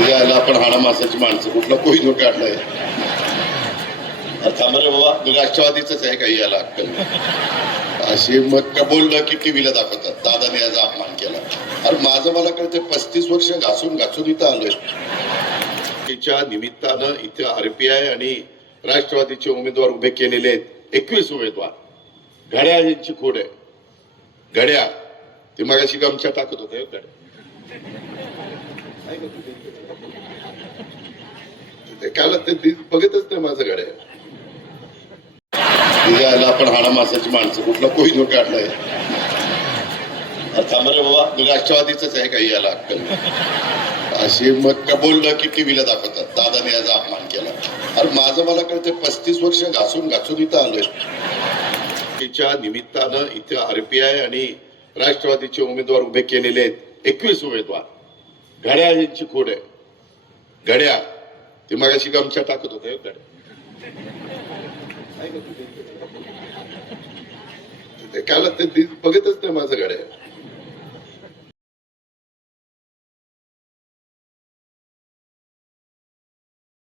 यायला आपण हाडा मासाची माणसं कुठला कोहिनूर काढलाय. थांबा रे बाबा, तू राष्ट्रवादीच आहे काही याला अक्कल अशी मग का बोललं की टीव्हीला दाखवतात दादाने याचा अपमान केला. अरे माझं मला कळतं 35 वर्ष घासून घासून इथं आलोय. तिच्या निमित्तानं इथे आरपीआय आणि राष्ट्रवादीचे उमेदवार उभे केलेले आहेत. 21 उमेदवार. घड्या यांची खोड आहे. घड्या ते मगाशी गमच्या टाकत होते घड्या. ते काल ते बघतच नाही माझं घड्या. यायला आपण हाडा मासाची माणसं कुठला कोहिनूर काढलाय. थांबा रे बाबा, तू राष्ट्रवादीच आहे काही याला अक्कल अशी मग का बोललं की टीव्हीला दाखवतात दादाने याचा अपमान केला. अरे माझं मला कळतं 35 वर्ष घासून घासून इथं आलोय. तिच्या निमित्तानं इथे आरपीआय आणि राष्ट्रवादीचे उमेदवार उभे केलेले आहेत. 21 उमेदवार. घड्या यांची खोड आहे. घड्या ते मगाशी गमच्या टाकत होते घड्या. ते काल ते बघतच नाही माझं घड्या.